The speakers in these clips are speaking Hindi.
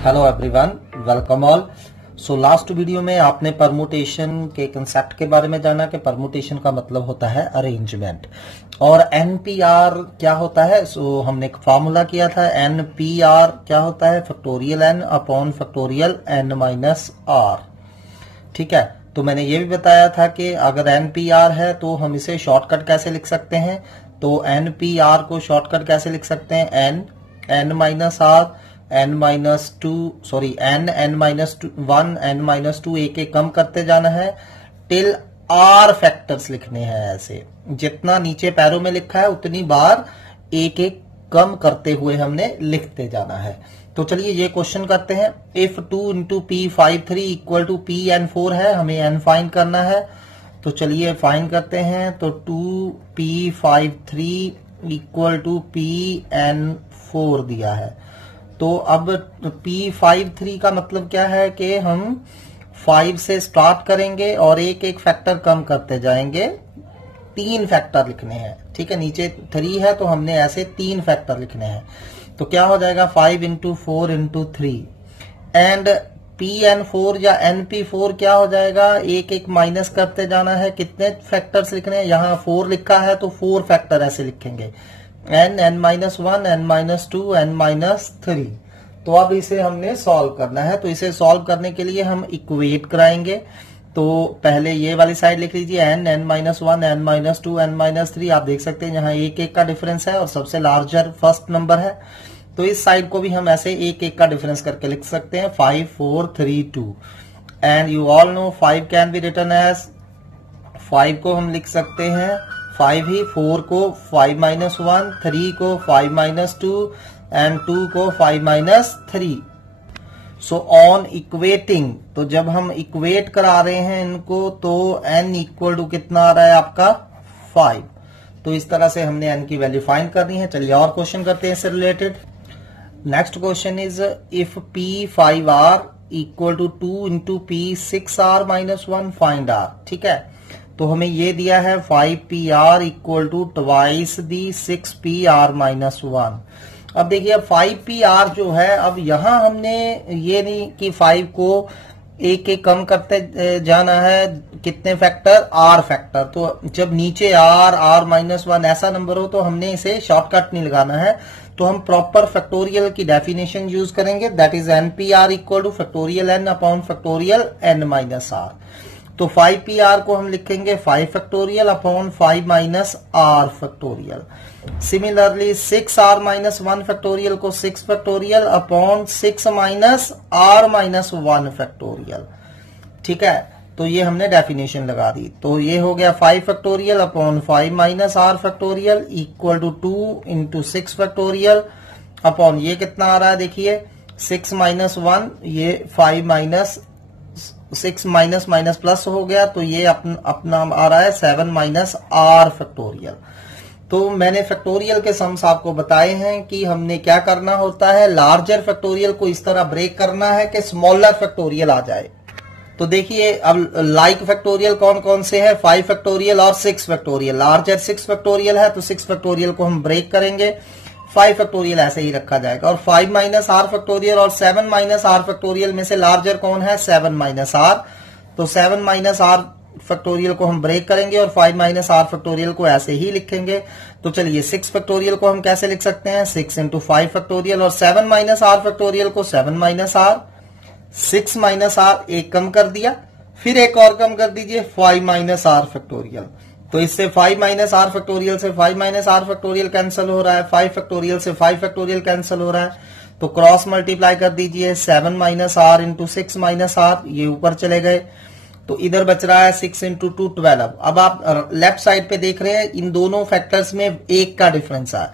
Hello everyone, welcome all. So last video में आपने परमुटेशन के कंसेप्ट के बारे में जाना कि परमुटेशन का मतलब होता है अरेंजमेंट और एनपीआर क्या होता है। सो हमने एक फार्मूला किया था, एनपीआर क्या होता है, factorial n upon factorial n minus r. ठीक है, तो मैंने ये भी बताया था कि अगर एनपीआर है तो हम इसे शॉर्टकट कैसे लिख सकते हैं। तो एनपीआर को शॉर्टकट कैसे लिख सकते हैं, n minus r n minus two n minus one n minus two, एक एक कम करते जाना है टिल आर फैक्टर्स लिखने हैं। ऐसे जितना नीचे पैरों में लिखा है उतनी बार एक एक कम करते हुए हमने लिखते जाना है। तो चलिए ये क्वेश्चन करते हैं। If 2 into P 5 3 equal to P n 4 है, हमें एन फाइंड करना है। तो चलिए फाइंड करते हैं। तो 2 P 5 3 equal to P n 4 दिया है। तो अब P53 का मतलब क्या है कि हम 5 से स्टार्ट करेंगे और एक एक फैक्टर कम करते जाएंगे। 3 फैक्टर लिखने हैं। ठीक है, नीचे 3 है तो हमने ऐसे 3 फैक्टर लिखने हैं। तो क्या हो जाएगा 5 इंटू 4 इंटू 3 एंड PN4 या NP4 क्या हो जाएगा, एक एक माइनस करते जाना है। कितने फैक्टर्स लिखने हैं, यहाँ 4 लिखा है तो 4 फैक्टर ऐसे लिखेंगे, n minus one n minus two n minus 3। तो अब इसे हमने सॉल्व करना है। तो इसे सॉल्व करने के लिए हम इक्वेट कराएंगे। तो पहले ये वाली साइड लिख लीजिए, n minus one n minus two n minus 3। आप देख सकते हैं यहाँ एक एक का डिफरेंस है और सबसे लार्जर फर्स्ट नंबर है। तो इस साइड को भी हम ऐसे एक एक का डिफरेंस करके लिख सकते हैं, 5 4 3 2। And you all know 5 can be written as, 5 को हम लिख सकते हैं 5 ही, 4 को 5 माइनस वन, 3 को 5 माइनस टू एंड 2 को 5 माइनस 3। सो ऑन इक्वेटिंग, तो जब हम इक्वेट करा रहे हैं इनको तो n इक्वल टू कितना आ रहा है आपका 5। तो इस तरह से हमने n की वैल्यू फाइंड करनी है। चलिए और क्वेश्चन करते हैं इससे related. Next question is if P5R equal to 2 into P6R minus 1 find R। ठीक है, तो हमें ये दिया है 5PR equal to twice the 6PR minus 1। अब देखिए अब 5PR जो है, अब यहां हमने ये नहीं कि 5 को एक एक कम करते जाना है, कितने फैक्टर, R फैक्टर। तो जब नीचे R माइनस 1 ऐसा नंबर हो तो हमने इसे शॉर्टकट नहीं लगाना है। तो हम प्रॉपर फैक्टोरियल की डेफिनेशन यूज करेंगे, that is NPR equal two factorial n upon factorial n minus r। तो 5PR को हम लिखेंगे 5 factorial upon 5 minus r factorial. Similarly 6r minus 1 factorial को 6 factorial upon 6 minus r minus 1 factorial. ठीक है, तो ये हमने डेफिनेशन लगा दी। तो ये हो गया 5 factorial upon 5 minus r factorial equal to 2 into 6 factorial upon ये कितना आ रहा है, देखिए 6 माइनस 1, ये 5 माइनस 6 माइनस माइनस प्लस हो गया तो ये अपना आ रहा है 7 माइनस r फैक्टोरियल। तो मैंने फैक्टोरियल के सम्स आपको बताए हैं कि हमने क्या करना होता है, लार्जर फैक्टोरियल को इस तरह ब्रेक करना है कि स्मॉलर फैक्टोरियल आ जाए। तो देखिए अब लाइक फैक्टोरियल कौन कौन से हैं, 5 फैक्टोरियल और 6 फैक्टोरियल। लार्जर 6 फैक्टोरियल है तो 6 फैक्टोरियल को हम ब्रेक करेंगे, 5 फैक्टोरियल ऐसे ही रखा जाएगा। और 5 माइनस r फैक्टोरियल और 7 माइनस r फैक्टोरियल में से लार्जर कौन है, 7 माइनस r। तो 7 माइनस r फैक्टोरियल को हम ब्रेक करेंगे और 5 माइनस r फैक्टोरियल को ऐसे ही लिखेंगे। तो चलिए 6 फैक्टोरियल को हम कैसे लिख सकते हैं, 6 इंटू 5 फैक्टोरियल और 7 माइनस r फैक्टोरियल को 7 माइनस r, 6 माइनस r एक कम कर दिया, फिर एक और कम कर दीजिए 5 माइनस r फैक्टोरियल। तो इससे 5 माइनस r फैक्टोरियल से 5 माइनस r फैक्टोरियल कैंसिल हो रहा है, 5 फैक्टोरियल से 5 फैक्टोरियल कैंसिल हो रहा है। तो क्रॉस मल्टीप्लाई कर दीजिए, 7 minus r into 6 minus r, ये ऊपर चले गए। तो इधर बच रहा है 6 इंटू 2 12। अब आप लेफ्ट साइड पे देख रहे हैं इन दोनों फैक्टर्स में एक का डिफरेंस है।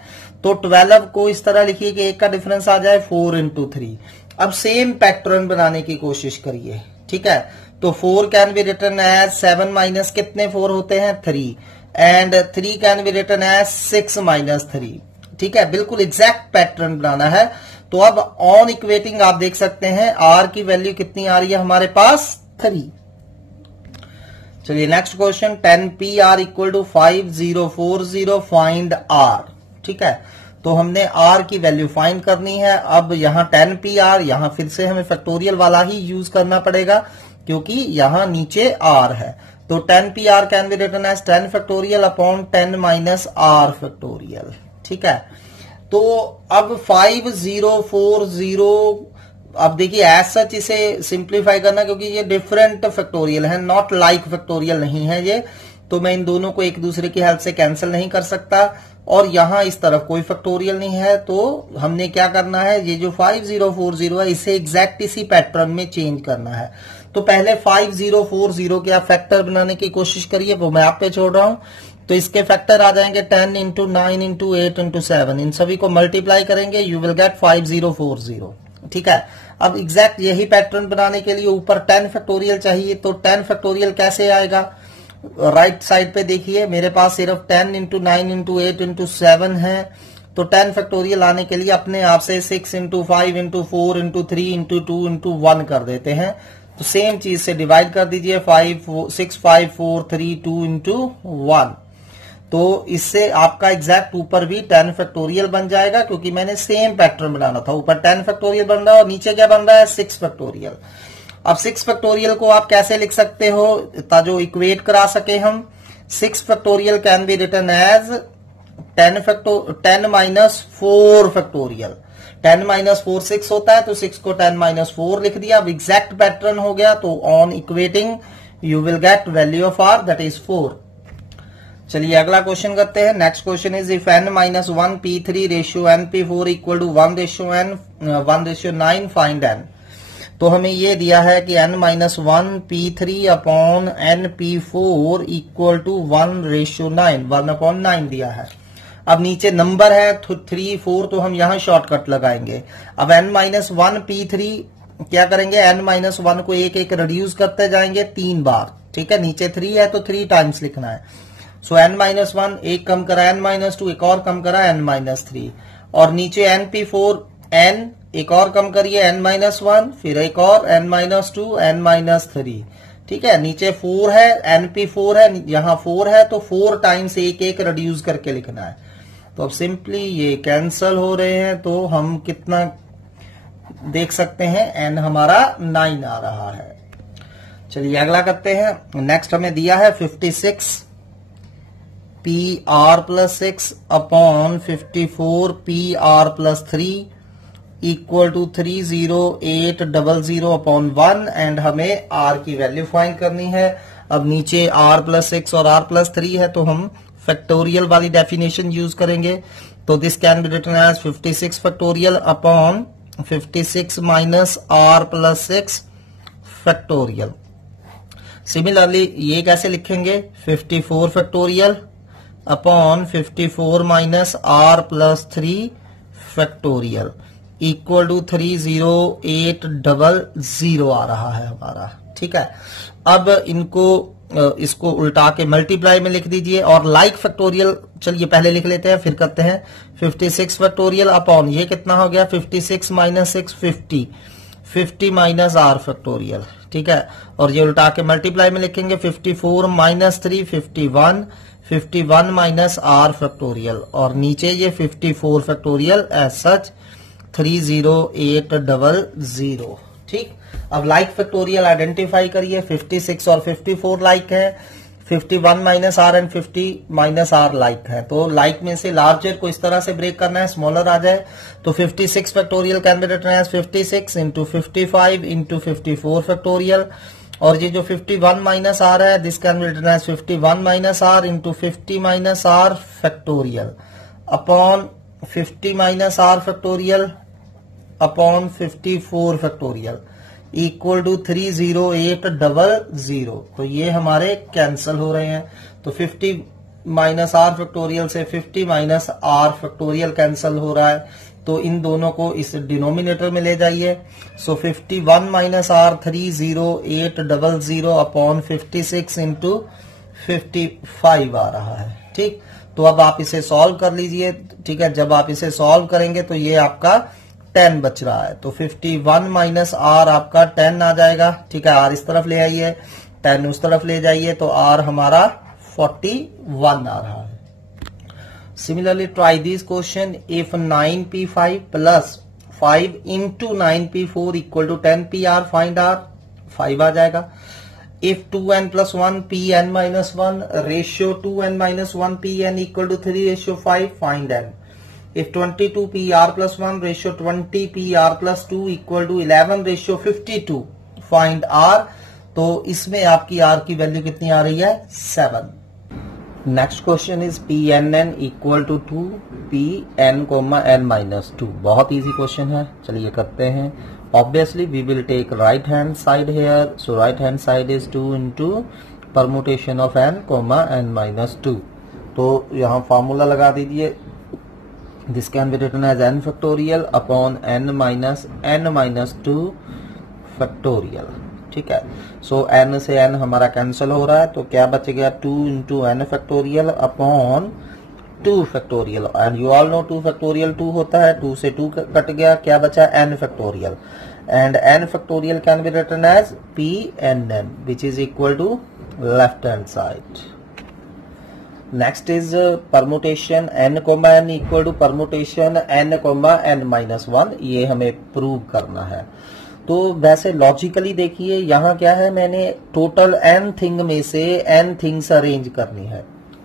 तो 12 को इस तरह लिखिए कि एक का डिफरेंस आ जाए 4 इंटू 3। अब सेम पैटर्न बनाने की कोशिश करिए। ठीक है, तो 4 can be written as 7 minus कितने 4 होते हैं 3 and 3 can be written as 6 minus 3। ठीक है, बिल्कुल एग्जैक्ट पैटर्न बनाना है। तो अब ऑन इक्वेटिंग आप देख सकते हैं r की वैल्यू कितनी आ रही है हमारे पास 3। चलिए next question, 10PR equal to 5040 find r। ठीक है, तो हमने आर की वैल्यू फाइंड करनी है। अब यहां 10pr, यहां फिर से हमें फैक्टोरियल वाला ही यूज करना पड़ेगा क्योंकि यहां नीचे आर है। तो 10pr can be written as 10 factorial upon 10 minus R factorial. ठीक है, तो अब 5040, अब देखिए एज सच इसे सिंप्लीफाई करना क्योंकि ये डिफरेंट फैक्टोरियल है, नॉट लाइक फैक्टोरियल नहीं है ये, तो मैं इन दोनों को एक दूसरे की हेल्प से कैंसिल नहीं कर सकता। और यहां इस तरफ कोई फैक्टोरियल नहीं है, तो हमने क्या करना है, ये जो 5040 है इसे एग्जैक्ट इसी पैटर्न में चेंज करना है। तो पहले 5040 के आप फैक्टर बनाने की कोशिश करिए, वो मैं आप पे छोड़ रहा हूं। तो इसके फैक्टर आ जाएंगे 10 इंटू 9 इंटू 8 इंटू 7, इन सभी को मल्टीप्लाई करेंगे, यू विल गेट 5040। ठीक है, अब एग्जैक्ट यही पैटर्न बनाने के लिए ऊपर 10 फैक्टोरियल चाहिए, तो 10 फैक्टोरियल कैसे आएगा, राइट साइड पे देखिए मेरे पास सिर्फ 10 इंटू 9 इंटू 8 इंटू 7 है। तो 10 फैक्टोरियल आने के लिए अपने आप से 6 into 5 into 4 into 3 into 2 into 1 कर देते हैं। तो सेम चीज से डिवाइड कर दीजिए, 6 5 4 3 2 इंटू 1। तो इससे आपका एग्जैक्ट ऊपर भी 10 फैक्टोरियल बन जाएगा क्योंकि मैंने सेम पैटर्न बनाना था। ऊपर 10 फैक्टोरियल बन रहा है और नीचे क्या बन रहा है, 6 फैक्टोरियल। अब 6 फैक्टोरियल को आप कैसे लिख सकते हो ताकि इक्वेट करा सके हम। 6 factorial can be written as 10 minus 4 factorial. 10 minus 4 6 होता है, तो 6 को 10 माइनस 4 लिख दिया। अब एग्जैक्ट पैटर्न हो गया, तो on equating you will get value of R that is 4। चलिए अगला क्वेश्चन करते हैं। Next question is if n minus 1 p3 ratio n p4 equal to 1:9 find n। तो हमें ये दिया है कि n minus 1 p3 upon n p4 equal to 1:9, 1/9 दिया है। अब नीचे नंबर है 3 4, तो हम यहां शॉर्टकट लगाएंगे। अब n माइनस 1 p3 क्या करेंगे, n माइनस 1 को एक एक रिड्यूस करते जाएंगे 3 बार। ठीक है, नीचे 3 है तो 3 टाइम्स लिखना है। सो n माइनस 1 एक कम करा n माइनस 2, एक और कम करा n माइनस 3, और नीचे n p4 n एक और कम करिए n माइनस 1, फिर एक और n माइनस 2 n माइनस 3। ठीक है, नीचे 4 है, n p4 है, यहां 4 है, तो 4 टाइम्स एक एक रिड्यूस करके लिखना है। तो अब सिंपली ये कैंसल हो रहे हैं, तो हम कितना देख सकते हैं, n हमारा 9 आ रहा है। चलिए अगला करते हैं। नेक्स्ट हमें दिया है 56 PR plus 6 upon 54 PR plus 3 equal to 30800 upon 1, and हमें R की वैल्यू फाइंड करनी है। अब नीचे R प्लस 6 और R प्लस 3 है, तो हम फैक्टोरियल वाली डेफिनेशन यूज करेंगे। तो this can be written as 56 factorial upon 56 minus R plus 6 factorial. Similarly ये कैसे लिखेंगे, 54 factorial upon 54 minus R plus 3 factorial equal to 30800 आ रहा है हमारा। ठीक है, अब इसको उल्टा के मल्टीप्लाई में लिख दीजिए, और लाइक फैक्टोरियल चलिए पहले लिख लेते हैं फिर करते हैं। 56 फैक्टोरियल अपॉन ये कितना हो गया, 56 माइनस 6 50 माइनस R फैक्टोरियल। ठीक है, और ये उल्टा के मल्टीप्लाई में लिखेंगे 54 माइनस 3 51 माइनस R फैक्टोरियल, और नीचे ये 54 फैक्टोरियल एज सच 30800। ठीक, अब लाइक फैक्टोरियल आइडेंटिफाई करिए। 56 और 54 लाइक है, 51 minus R and 50 minus R like है। तो लाइक में से लार्जर को इस तरह से ब्रेक करना है, स्मॉलर आ जाए। तो 56 factorial can be written as 56 into 55 into 54 factorial, और ये जो 51 माइनस R है this can be written as 51 minus R into 50 minus R factorial upon 50 minus R factorial upon 54 factorial equal to 30800। तो ये हमारे कैंसल हो रहे हैं। तो 50 माइनस R फैक्टोरियल से 50 माइनस R फैक्टोरियल कैंसल हो रहा है, तो इन दोनों को इस डिनोमिनेटर में ले जाइए। सो 51 माइनस R 30800 अपॉन 56 इंटू 55 आ रहा है। ठीक, तो अब आप इसे सॉल्व कर लीजिए। ठीक है, जब आप इसे सॉल्व करेंगे तो ये आपका 10 बच रहा है। तो 51 माइनस R आपका 10 आ जाएगा। ठीक है, R इस तरफ ले आइए, 10 उस तरफ ले जाइए, तो R हमारा 41 आ रहा है। Similarly, try this question. If 9p5 plus 5 into 9p4 equal to 10pr, find r. 5 आ जाएगा. If 2n plus 1 pn minus 1 ratio 2n minus 1 pn equal to 3 ratio 5, find n. If 22 pr plus 1 ratio 20 pr plus 2 equal to 11 ratio 52, find r. तो इसमें आपकी r की वैल्यू कितनी आ रही है? 7. Next question is pnn equal to 2 pn, n minus 2. बहुत इजी क्वेश्चन है, चलिए करते हैं. Obviously we will take right hand side here. So right hand side is 2 into permutation of n, n minus 2. तो यहाँ फॉर्मूला लगा दीजिए. This can be written as n factorial upon n minus 2 factorial. ठीक है. सो n से n हमारा कैंसिल हो रहा है, तो क्या बच गया? 2 into n factorial upon 2 factorial. And you all no 2 factorial 2 होता है. 2 से 2 कट गया, क्या बचा? n factorial. And n factorial can be written as pnn which is equal to left hand side. Next is permutation n, n equal to permutation n, minus 1. ये हमें प्रूव करना है. तो वैसे लॉजिकली देखिए, यहाँ क्या है, मैंने टोटल n थिंग में से n थिंग्स अरेंज करनी है.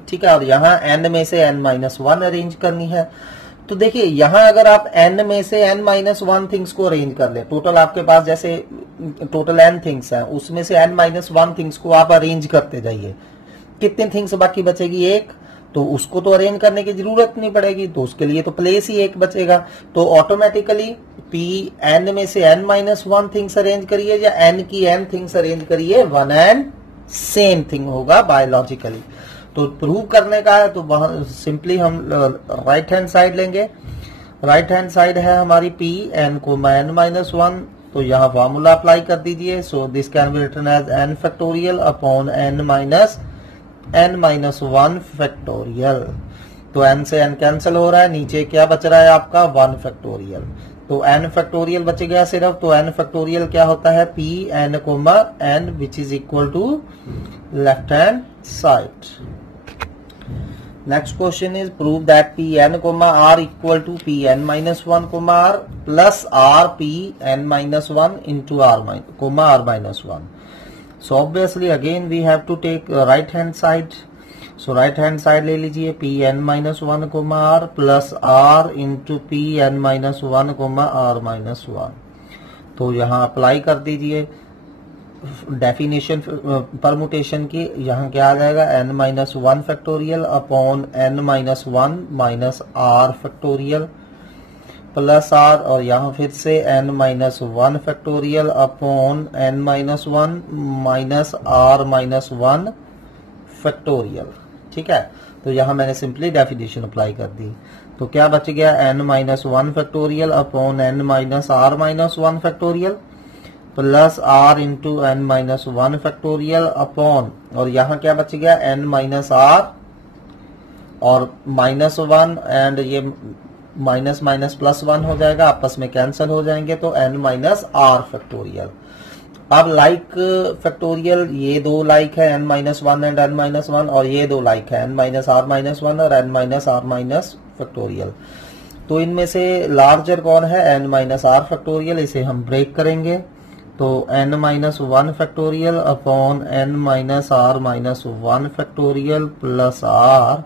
ठीक है. और यहाँ n में से n माइनस 1 अरेंज करनी है. तो देखिए यहाँ अगर आप n में से n माइनस 1 थिंग्स को अरेंज कर ले, टोटल आपके पास जैसे टोटल n थिंग्स हैं, उसमें से n माइनस 1 थिंग्स को आप अरेंज करते जाइए. कितनी थिंग्स बाकी बचेगी? 1. तो उसको तो अरेंज करने की जरूरत नहीं पड़ेगी, तो उसके लिए तो प्लेस ही 1 बचेगा. तो ऑटोमेटिकली n में से n माइनस 1 थिंग्स अरेंज करिए या n की n थिंग्स अरेंज करिए, वन एंड सेम थिंग होगा बायोलॉजिकली. तो प्रूव करने का है, तो वहां सिंपली हम राइट हैंड साइड लेंगे. राइट हैंड साइड है हमारी n, n माइनस 1. तो यहाँ फॉर्मूला अप्लाई कर दीजिए. So this can be written as n factorial upon n minus 1 factorial. तो n से n कैंसिल हो रहा है, नीचे क्या बच रहा है आपका? 1 फैक्टोरियल. तो n फैक्टोरियल बच गया सिर्फ. तो n फैक्टोरियल क्या होता है? pn, n which is equal to left hand side. Next question is prove that pn, r equal to pn minus 1, r plus r pn minus 1 into r minus 1. So obviously again we have to take right hand side. So right hand side ले लीजिए. pn minus 1 r plus r into pn minus 1 r minus 1. तो यहाँ अप्लाई कर दीजिए डेफिनेशन परमुटेशन की. यहाँ क्या आ जाएगा? n minus 1 factorial upon n minus 1 minus r factorial plus r, और यहाँ फिर से n minus 1 factorial upon n minus 1 minus r minus 1 factorial. ठीक है. तो यहाँ मैंने सिंपली डेफिनेशन अप्लाई कर दी. तो क्या बच गया? n minus 1 factorial upon n minus r minus 1 factorial plus r into n minus 1 factorial upon, और यहाँ क्या बच गया? n माइनस r और माइनस 1, एंड ये माइनस माइनस प्लस 1 हो जाएगा, आपस में कैंसिल हो जाएंगे. तो n माइनस r फैक्टोरियल. अब लाइक फैक्टोरियल, ये दो लाइक है n minus 1 and n minus 1, और ये दो लाइक है n माइनस r माइनस 1 और n minus r minus factorial. तो इनमें से लार्जर कौन है? n minus r factorial. इसे हम ब्रेक करेंगे. तो n minus 1 factorial upon n minus r minus 1 factorial plus r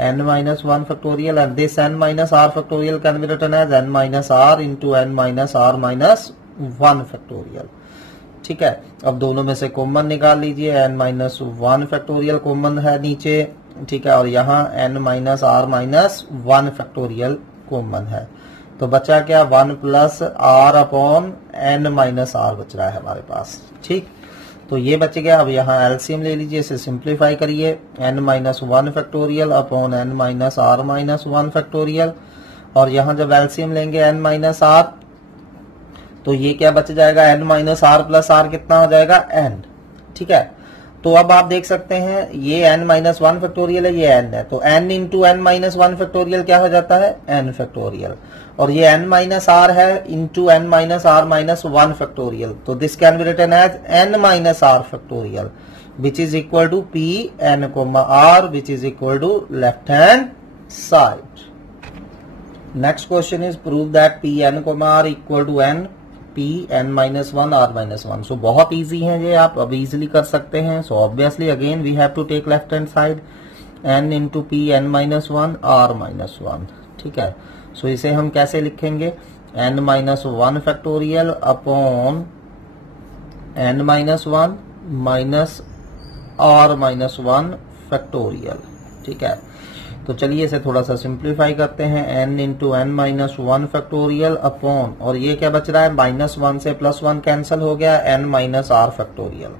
n minus 1 factorial, and this n minus r factorial can be written as n minus r into n minus r minus 1 factorial. ठीक है. अब दोनों में से कॉमन निकाल लीजिए. n माइनस 1 फैक्टोरियल कॉमन है नीचे. ठीक है. और यहाँ n minus r minus 1 factorial common है. तो बचा क्या? 1 plus r upon n minus r बच रहा है हमारे पास. ठीक. तो ये बच गया. अब यहाँ एलसीएम ले लीजिए, इसे सिंप्लीफाई करिए. n minus 1 factorial upon n minus r minus 1 factorial, और यहाँ जब एलसीएम लेंगे n माइनस r, तो ये क्या बच जाएगा? n minus r plus r कितना हो जाएगा? n. ठीक है. तो अब आप देख सकते हैं ये n माइनस 1 फैक्टोरियल है, ये n है. तो n into n minus 1 factorial क्या हो जाता है? n factorial. और ये n माइनस r है into n minus r minus 1 factorial. तो this can be written as n minus r factorial which is equal to p n r which is equal to left hand side. Next question is prove that p n, r equal to n p n minus 1 r minus 1. So बहुत easy है ये, आप अब easily कर सकते हैं. So obviously again we have to take left hand side, n into p n minus 1 r minus 1. ठीक है. So इसे हम कैसे लिखेंगे? n minus 1 factorial upon n minus 1 minus r minus 1 factorial. ठीक है. तो चलिए इसे थोड़ा सा सिंप्लीफाई करते हैं. n into n minus 1 factorial upon, और ये क्या बच रहा है? -1 से +1 कैंसिल हो गया, n माइनस आर फैक्टोरियल.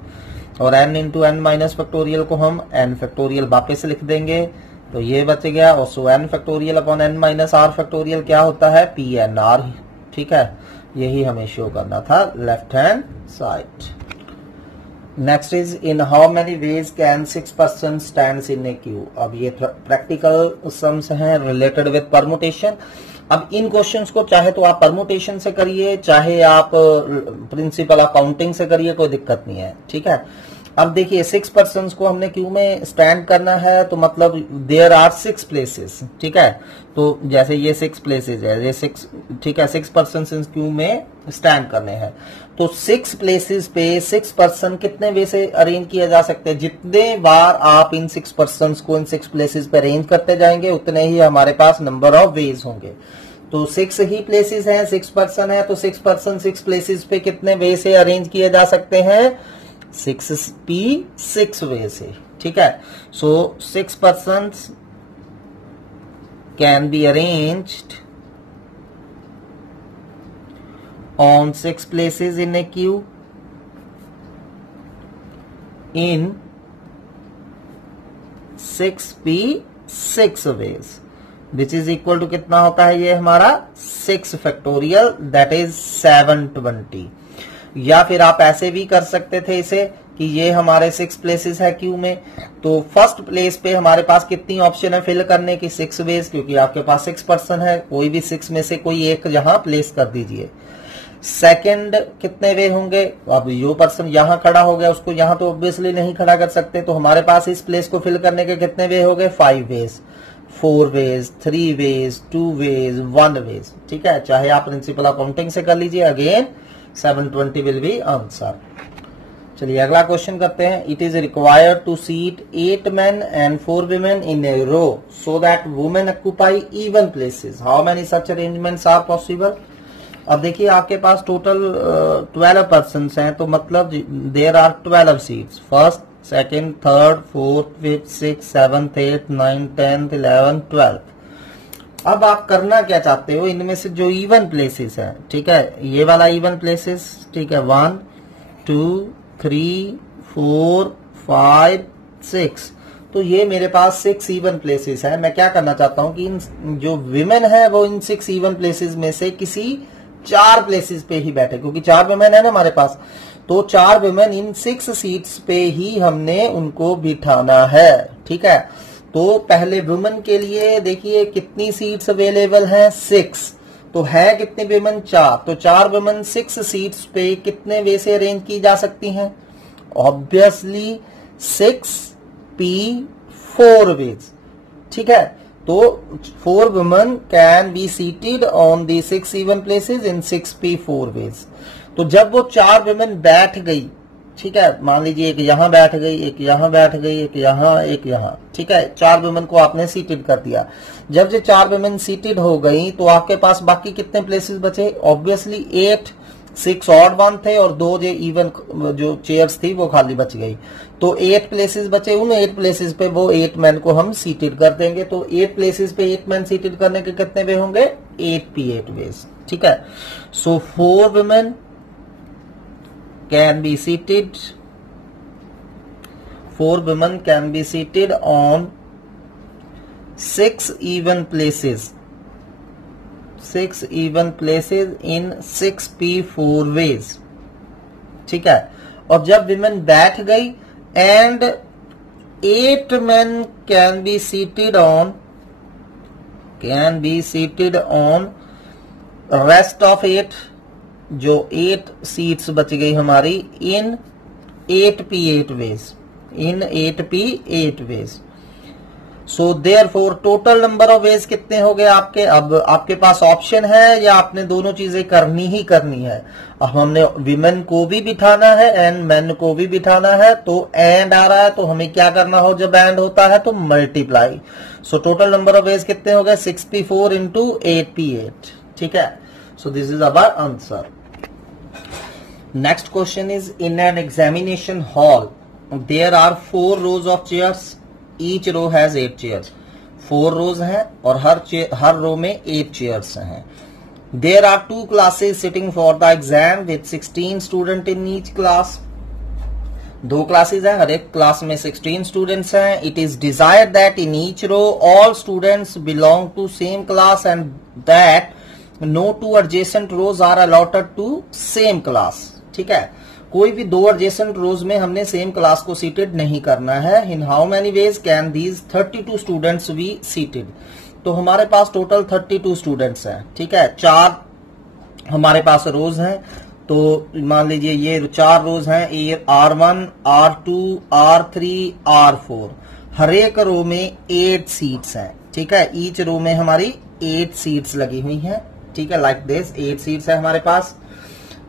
और n into n minus factorial को हम n फैक्टोरियल वापस लिख देंगे, तो ये बच गया. और so n factorial upon n minus R factorial क्या होता है? pnr. ठीक है. यही हमें शो करना था left hand side. Next is in how many ways can 6 person stands in A Q. अब ये प्रैक्टिकल सम्स हैं रिलेटेड विद परमुटेशन. अब इन क्वेश्चंस को चाहे तो आप परमुटेशन से करिए, चाहे आप प्रिंसिपल अकाउंटिंग से करिए, कोई दिक्कत नहीं है. ठीक है. अब देखिए 6 पर्सन्स को हमने क्यू में स्टैंड करना है, तो मतलब देयर आर 6 प्लेसेस. ठीक है. तो जैसे ये 6 प्लेसेस है, ये 6, ठीक है, 6 पर्सन्स इन क्यू में स्टैंड करने हैं. तो 6 प्लेसेस पे 6 पर्सन कितने वे से अरेंज किया जा सकते हैं? जितने बार आप इन 6 पर्सन्स को इन 6 प्लेसेस पे अरेंज करते जाएंगे, उतने ही हमारे पास नंबर ऑफ वेज होंगे. तो 6 ही प्लेसेस हैं, 6 पर्सन है, तो 6 पर्सन 6 प्लेसेस पे कितने वे से अरेंज किए जा सकते हैं? 6p 6 वे से. ठीक है. सो 6 person can be arranged on 6 places in a queue in 6p 6 ways, which is equal to कितना होता है ये हमारा 6 फैक्टोरियल, दैट इज 720. या फिर आप ऐसे भी कर सकते थे इसे कि ये हमारे 6 प्लेसेस है क्यू में, तो फर्स्ट प्लेस पे हमारे पास कितनी ऑप्शन है फिल करने की? 6 वेज, क्योंकि आपके पास 6 पर्सन है, कोई भी 6 में से कोई एक यहां प्लेस कर दीजिए. सेकंड कितने वे होंगे? अब यो पर्सन यहां खड़ा हो गया, उसको यहां तो ऑब्वियसली नहीं खड़ा कर सकते, तो हमारे पास इस प्लेस को फिल करने के कितने वे हो गए? 5 ways, 4 ways, 3 ways, 2 ways, 1 ways. ठीक है. चाहे आप प्रिंसिपल अकाउंटिंग से कर लीजिए, अगेन 720 विल बी आंसर. चलिए अगला क्वेश्चन करते हैं. It is required to seat 8 men and 4 women in a row so that women occupy even places. How many such arrangements are possible? अब देखिए आपके पास टोटल 12 पर्सन हैं, तो मतलब there are 12 seats. First, second, third, fourth, fifth, 6, 7, 8, 9, 10, 11, 12. अब आप करना क्या चाहते हो? इनमें से जो इवन प्लेसेस है, ठीक है, ये वाला इवन प्लेसेस, ठीक है, 1, 2, 3, 4, 5, 6. तो ये मेरे पास 6 इवन प्लेसेस है. मैं क्या करना चाहता हूं कि इन जो विमेन है वो इन 6 इवन प्लेसेस में से किसी 4 प्लेसेस पे ही बैठे, क्योंकि 4 विमेन है ना हमारे पास, तो 4 विमेन इन 6 सीट्स पे ही हमने उनको बिठाना है. ठीक है. तो पहले वुमेन के लिए देखिए कितनी सीट्स अवेलेबल हैं? 6. तो है कितने विमेन? 4. तो 4 विमेन 6 सीट्स पे कितने वे से अरेंज की जा सकती हैं? Obviously 6p 4 ways. ठीक है. तो 4 women can be seated on the 6 even places in 6p 4 ways. तो जब वो 4 women बैठ गई, ठीक है, मान लीजिए एक यहां बैठ गई, एक यहां बैठ गई, एक यहां, एक यहां, ठीक है, 4 women को आपने सीटेड कर दिया. जब ये 4 women सीटेड हो गई, तो आपके पास बाकी कितने प्लेसेस बचे? ऑब्वियसली 8, 6 ऑड वन थे और 2 जो इवन जो चेयर्स थी वो खाली बच गई. तो 8 प्लेसेस बचे. उन 8 प्लेसेस पे वो 8 मैन को हम सीटेड कर देंगे. तो 8 प्लेसेस पे 8 मैन सीटेड करने के कितने वे होंगे? 8p8 veg. ठीक है. सो 4 women can be seated. 4 women can be seated on 6 even places. 6 even places in 6p 4 ways. ठीक है. और जब विमेन बैठ गई and 8 men can be seated on rest of 8, जो 8 सीट्स बच गई हमारी in 8p8 ways. So therefore total number of ways कितने हो गए आपके? अब आपके पास ऑप्शन है या आपने दोनों चीजें करनी ही करनी है? अब हमने विमेन को भी बिठाना है एंड मेन को भी बिठाना है, तो एंड आ रहा है, तो हमें क्या करना हो जब एंड होता है? तो multiply. So total number of ways कितने हो गए? 64 इंटू 88। ठीक है, so this is our answer. Next question is in an examination hall there are 4 rows of chairs, each row has 8 chairs. 4 rows हैं और हर रो में 8 चेयर्स हैं। There are 2 classes sitting for the exam with 16 student in each class. 2 classes हैं, हर एक क्लास में 16 स्टूडेंट्स हैं। It is desired that in each row all students belong to same class and that no 2 adjacent rows are allotted to same class। ठीक है, कोई भी 2 adjacent rows में हमने सेम क्लास को सीटेड नहीं करना है। इन how many ways can these 32 students be seated? तो हमारे पास टोटल 32 स्टूडेंट्स हैं। ठीक है, 4 हमारे पास रोज हैं, तो मान लीजिए ये 4 रोज हैं, R1, R2, R3, R4। हर एक रो में 8 सीट्स हैं। ठीक है, ईच रो में हमारी 8 सीट्स लगी हुई हैं। ठीक है, लाइक दिस 8 सीट्स है हमारे पास।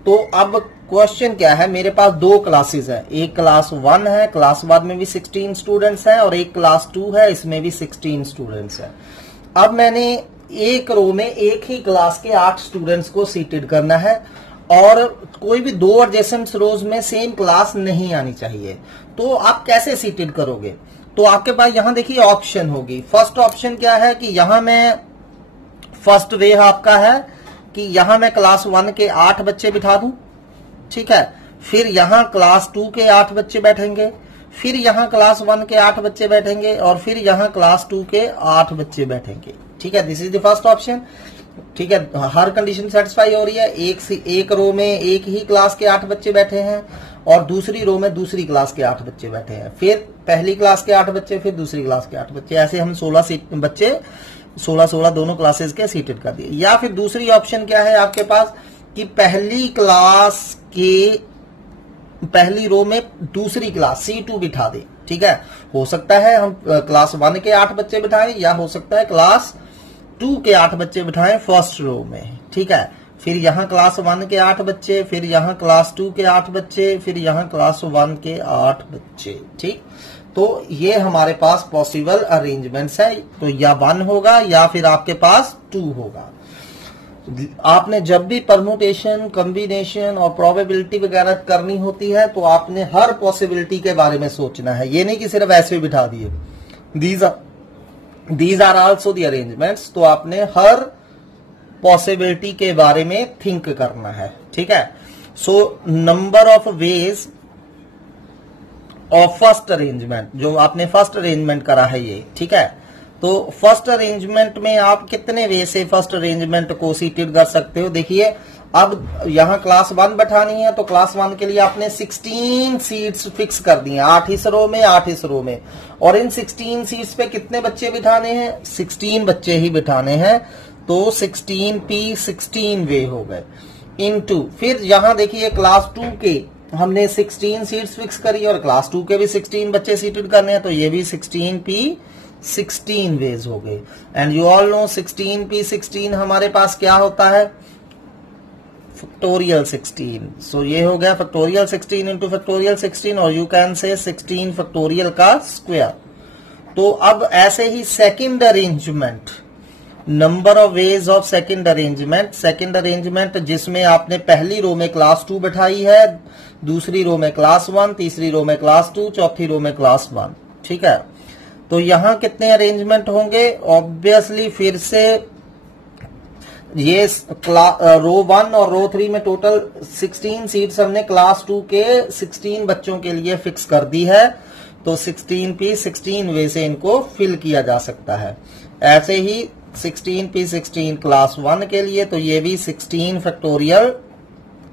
तो अब क्वेश्चन क्या है, मेरे पास 2 क्लासेस है, एक क्लास 1 है, क्लास 1 में भी 16 स्टूडेंट्स हैं, और एक क्लास 2 है, इसमें भी 16 स्टूडेंट्स हैं। अब मैंने एक रो में एक ही क्लास के 8 स्टूडेंट्स को सीटेड करना है, और कोई भी 2 एडजेसेंट रोज में सेम क्लास नहीं आनी चाहिए। तो आप कैसे सीटेड करोगे? तो आपके पास यहां देखिए ऑप्शन होगी। फर्स्ट ऑप्शन क्या है कि यहां मैं फर्स्ट वे आपका है कि यहां मैं क्लास 1 के 8 बच्चे बिठा दूं। ठीक है, फिर यहां क्लास 2 के 8 बच्चे बैठेंगे, फिर यहां क्लास 1 के 8 बच्चे बैठेंगे, और फिर यहां क्लास 2 के 8 बच्चे बैठेंगे। ठीक है, this is the first option. ठीक है, हर कंडीशन सेटिस्फाई हो रही है। एक रो में एक ही क्लास के 8 बच्चे बैठे हैं, और दूसरी रो में दूसरी क्लास के 8 बच्चे बैठे हैं, फिर पहली क्लास के 8 बच्चे, फिर दूसरी क्लास के 8 बच्चे, ऐसे हम 16 बच्चे 16 दोनों क्लासेस के सीटेड कर दिए। या फिर दूसरी ऑप्शन क्या है आपके पास कि पहली क्लास के पहली रो में दूसरी क्लास C2 बिठा दे। ठीक है, हो सकता है हम क्लास 1 के 8 बच्चे बिठाएं, या हो सकता है क्लास 2 के 8 बच्चे बिठाएं फर्स्ट रो में। ठीक है, फिर यहां क्लास 1 के 8 बच्चे, फिर यहां क्लास 2 के 8 बच्चे, फिर यहां क्लास 1 के 8 बच्चे। ठीक, तो ये हमारे पास पॉसिबल अरेंजमेंट्स है। तो या 1 होगा या फिर आपके पास 2 होगा। आपने जब भी परमुटेशन, कॉम्बिनेशन और प्रोबेबिलिटी वगैरह करनी होती है, तो आपने हर पॉसिबिलिटी के बारे में सोचना है। ये नहीं कि सिर्फ ऐसे बिठा दिए। These are also the arrangements. तो आपने हर पॉसिबिलिटी के बारे में थिंक करना है। ठीक है, so number of ways of first arrangement, जो आपने फर्स्ट अरेंजमेंट करा है ये। ठीक है, तो फर्स्ट अरेंजमेंट में आप कितने वे से फर्स्ट अरेंजमेंट को सीटेड कर सकते हो? देखिए, अब यहां क्लास 1 बैठानी है, तो क्लास 1 के लिए आपने 16 सीट्स फिक्स कर दी हैं, 8 इस रो में, 8 इस रो में, और इन 16 सीट्स पे कितने बच्चे बिठाने हैं? 16 बच्चे ही बिठाने हैं। तो 16p16 वे हो गए इनटू, फिर यहां देखिए क्लास 2 के हमने 16 सीट्स फिक्स करी, और क्लास 2 के भी 16 बच्चे सीटेड करने हैं, तो ये भी 16p16 वेज हो गए। And you all no 16p16 हमारे पास क्या होता है? फैक्टोरियल 16। सो ये हो गया फैक्टोरियल 16 इंटू फैक्टोरियल 16, और यू कैन से 16 फैक्टोरियल का स्क्वायर। तो अब ऐसे ही second arrangement, number of ways of second arrangement जिसमें आपने पहली रो में क्लास 2 बैठाई है, दूसरी रो में क्लास 1, तीसरी रो में क्लास 2, चौथी रो में क्लास 1। ठीक है, तो यहां कितने अरेंजमेंट होंगे? ऑब्वियसली फिर से ये रो 1 और रो 3 में टोटल 16 सीट्स हमने क्लास 2 के 16 बच्चों के लिए फिक्स कर दी है, तो 16p16 वे से इनको फिल किया जा सकता है। ऐसे ही 16p16 क्लास 1 के लिए, तो ये भी 16 फैक्टोरियल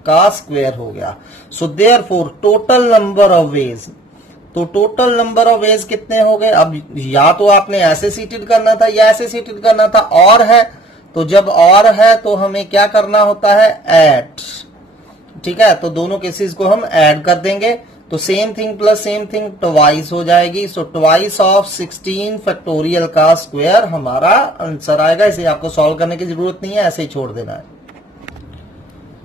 का स्क्वायर हो गया। सो therefore total number of veg, तो टोटल नंबर ऑफ वेज कितने हो गए? अब या तो आपने ऐसे सीटेड करना था या ऐसे सीटेड करना था, और है तो जब और है तो हमें क्या करना होता है? ऐड। ठीक है, तो दोनों केसेस को हम ऐड कर देंगे, तो same thing plus same thing twice हो जाएगी। सो ट्वाइस ऑफ 16 फैक्टोरियल का स्क्वायर हमारा आंसर आएगा। इसे आपको सॉल्व करने की जरूरत नहीं है, ऐसे ही छोड़ देना है।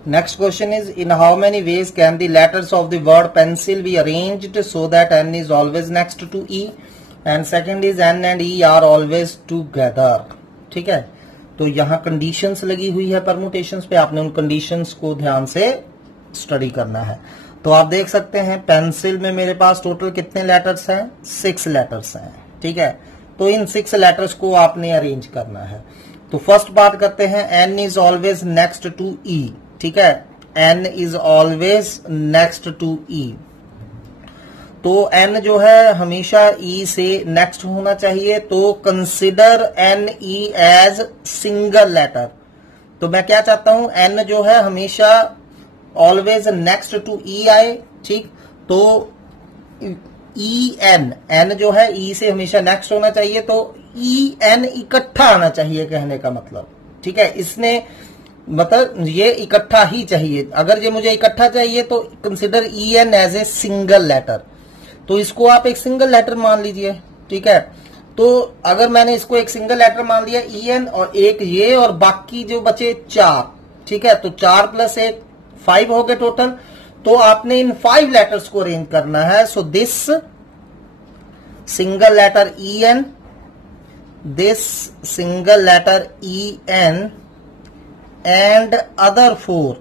Next question is in how many ways can the letters of the word pencil be arranged so that N is always next to E, and second is N and E are always together. ठीक है, तो यहां कंडीशंस लगी हुई है परमुटेशंस पे, आपने उन कंडीशंस को ध्यान से स्टडी करना है। तो आप देख सकते हैं पेंसिल में मेरे पास टोटल कितने लेटर्स हैं, 6 लेटर्स हैं। ठीक है, तो इन 6 लेटर्स को आपने अरेंज करना है। तो फर्स्ट बात करते हैं, N is always next to E. ठीक है, N is always next to E, तो एन जो है हमेशा ई से नेक्स्ट होना चाहिए। तो consider N E as single letter. तो मैं क्या चाहता हूं, एन जो है हमेशा ऑलवेज नेक्स्ट टू ई आए। ठीक, तो ई एन, एन जो है ई से हमेशा नेक्स्ट होना चाहिए, तो ई एन इकट्ठा आना चाहिए कहने का मतलब। ठीक है, इसने मतलब ये इकट्ठा ही चाहिए। अगर ये मुझे इकट्ठा चाहिए तो consider E N as a single letter, तो इसको आप एक सिंगल लेटर मान लीजिए। ठीक है, तो अगर मैंने इसको एक सिंगल लेटर मान लिया ई एन, और एक ये और बाकी जो बचे 4। ठीक है, तो 4 प्लस 1 5 हो गए टोटल। तो आपने इन 5 लेटर्स को अरेंज करना है। So this single letter E N, this single letter E N and other 4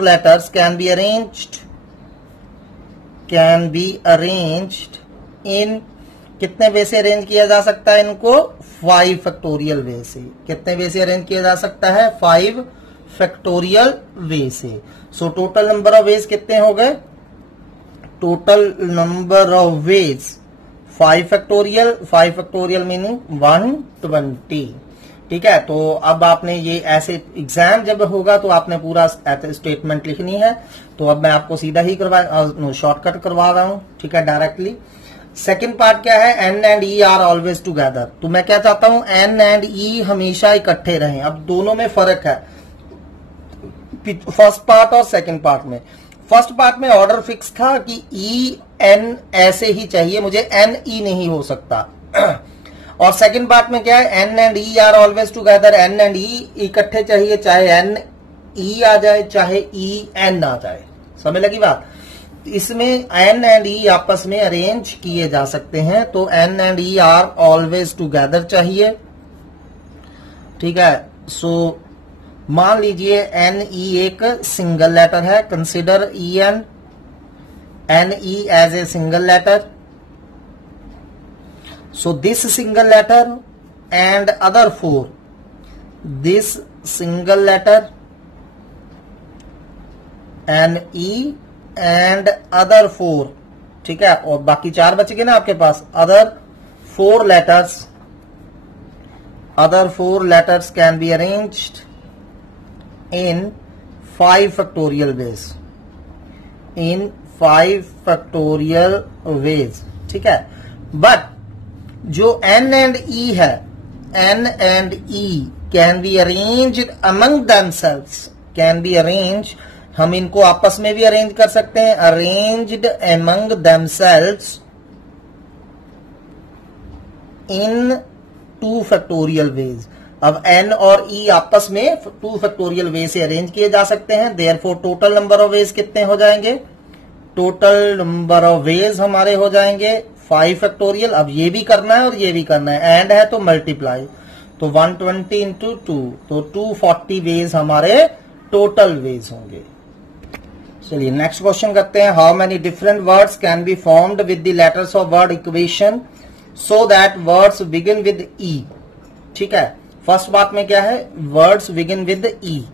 letters can be arranged in कितने वे से अरेंज किया जा सकता है इनको, 5 फैक्टोरियल वे से। कितने वे से अरेंज किया जा सकता है, 5 फैक्टोरियल वे से। सो टोटल नंबर ऑफ वेज कितने हो गए, total number of veg 5 factorial meaning 120। ठीक है, तो अब आपने ये ऐसे एग्जाम जब होगा तो आपने पूरा स्टेटमेंट लिखनी है। तो अब मैं आपको सीधा ही शॉर्टकट करवा रहा हूं। ठीक है, डायरेक्टली। सेकंड पार्ट क्या है, N and E are always together. तो मैं क्या चाहता हूं, एन एंड ई हमेशा इकट्ठे रहें। अब दोनों में फर्क है, फर्स्ट पार्ट और सेकंड पार्ट में। फर्स्ट पार्ट में ऑर्डर फिक्स था कि ई एन ऐसे ही चाहिए, मुझे एन ई नहीं हो सकता। और सेकंड पार्ट में क्या है, N and E are always together, N and E इकट्ठे चाहिए, चाहे एन ई आ जाए चाहे ई एन आ जाए। समझ लगी बात। इसमें एन एंड ई आपस में अरेंज किए जा सकते हैं, तो N and E are always together चाहिए। ठीक है, सो मान लीजिए एन ई एक सिंगल लेटर है, consider E N E as a single letter. So this single letter and other 4, this single letter N E and other 4। ठीक है, और बाकी 4 बच गए ना आपके पास, other 4 letters can be arranged in 5 factorial ways, in 5 factorial ways। ठीक है, बट जो N and E है, N and E can be arranged among themselves, can be arranged, हम इनको आपस में भी अरेंज कर सकते हैं, arranged among themselves in 2 factorial ways। अब N और E आपस में 2 factorial way से अरेंज किए जा सकते हैं। therefore total number of ways कितने हो जाएंगे, टोटल नंबर ऑफ वेज हमारे हो जाएंगे 5 फैक्टोरियल। अब ये भी करना है और ये भी करना है, एंड है तो मल्टीप्लाई, तो 120 इंटू 2, तो 240 वेज हमारे टोटल वेज होंगे। चलिए नेक्स्ट क्वेश्चन करते हैं, how many different words can be formed with the letters of word equation so that words begin with E. ठीक है, फर्स्ट बात में क्या है, words begin with E.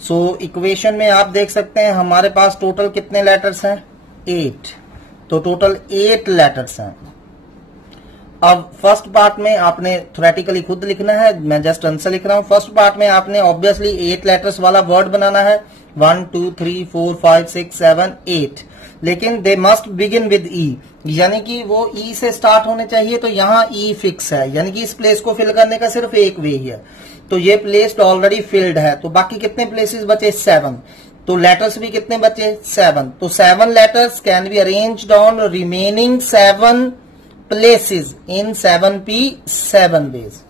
So equation में आप देख सकते हैं हमारे पास टोटल कितने लेटर्स हैं, 8। तो टोटल 8 लेटर्स हैं। अब फर्स्ट पार्ट में आपने थ्योरेटिकली खुद लिखना है, मैं जस्ट आंसर लिख रहा हूं। फर्स्ट पार्ट में आपने ऑब्वियसली 8 लेटर्स वाला वर्ड बनाना है, 1 2 3 4 5 6 7 8, लेकिन दे मस्ट बिगिन विद ई, यानी कि वो ई से स्टार्ट होने चाहिए। तो यहाँ ई फिक्स है, यानी कि इस प्लेस को फिल करने का सिर्फ एक वे ही है। तो ये प्लेस ऑलरेडी फिल्ड है, तो बाकी कितने प्लेसेस बचे, 7। तो लेटर्स भी कितने बचे 7, तो 7 letters can be arranged on remaining 7 places in 7p7 ways.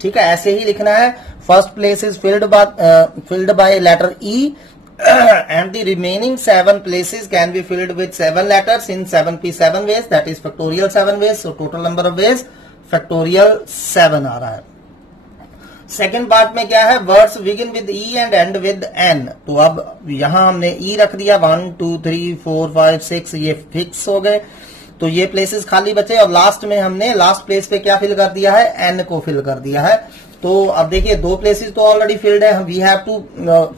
ठीक है, ऐसे ही लिखना है। First place is filled by letter E and the remaining 7 places can be filled with 7 letters in 7p7 ways, that is factorial 7 ways. So total number of ways factorial 7 आ रहा है। सेकेंड पार्ट में क्या है, words begin with E and end with N. तो अब यहां हमने ई रख दिया, 1 2 3 4 5 6 ये फिक्स हो गए, तो ये प्लेसेस खाली बचे। और लास्ट में हमने लास्ट प्लेस पे क्या फिल कर दिया है, एन को फिल कर दिया है। तो अब देखिए 2 प्लेसेस तो ऑलरेडी फिल्ड है, we have to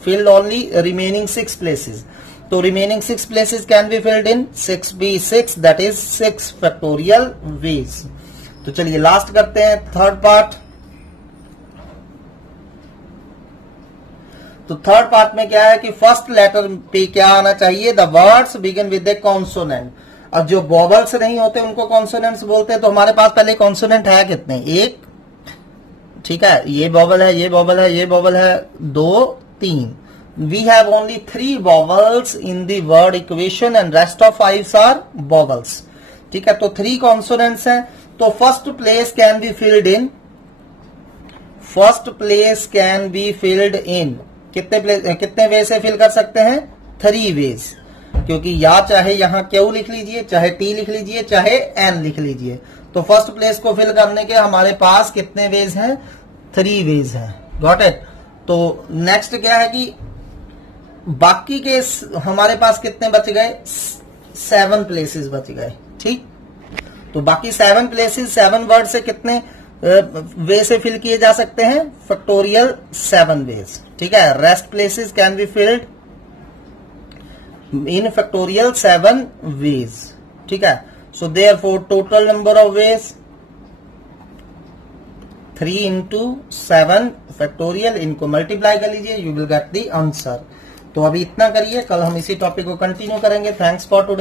filled only remaining 6 places. तो remaining 6 places can be filled in 6b6, that is 6 factorial ways. तो चलिए लास्ट करते हैं, थर्ड पार्ट। तो थर्ड पार्ट में क्या है कि फर्स्ट लेटर पे क्या आना चाहिए, the words begin with A consonant. और जो वॉवल्स नहीं होते उनको कॉन्सोनेंट्स बोलते हैं। तो हमारे पास पहले कॉन्सोनेंट है कितने, 1, ठीक है, ये वॉवल है, ये वॉवल है, ये वॉवल है, 2 3। We have only 3 vowels in the word equation and rest of 5 are vowels. ठीक है, तो 3 कॉन्सोनेंट्स हैं। तो first place can be filled in, first place can be filled in कितने वे से फिल कर सकते हैं, 3 वेज। क्योंकि या चाहे यहां क्यू लिख लीजिए, चाहे टी लिख लीजिए, चाहे एन लिख लीजिए। तो फर्स्ट प्लेस को फिल करने के हमारे पास कितने वेज हैं, 3 वेज हैं। Got it. तो नेक्स्ट क्या है कि बाकी के हमारे पास कितने बच गए, 7 प्लेसेस बच गए। ठीक, तो बाकी 7 प्लेसेस 7 वर्ड से कितने वे से फिल किए जा सकते हैं, फैक्टोरियल 7 वेज। ठीक है, rest places can be filled in factorial 7 ways. ठीक है, so therefore total number of ways 3 into 7 factorial, इनको मल्टीप्लाई कर लीजिए, you will get the answer. तो अभी इतना करिए, कल हम इसी टॉपिक को कंटिन्यू करेंगे। Thanks for today.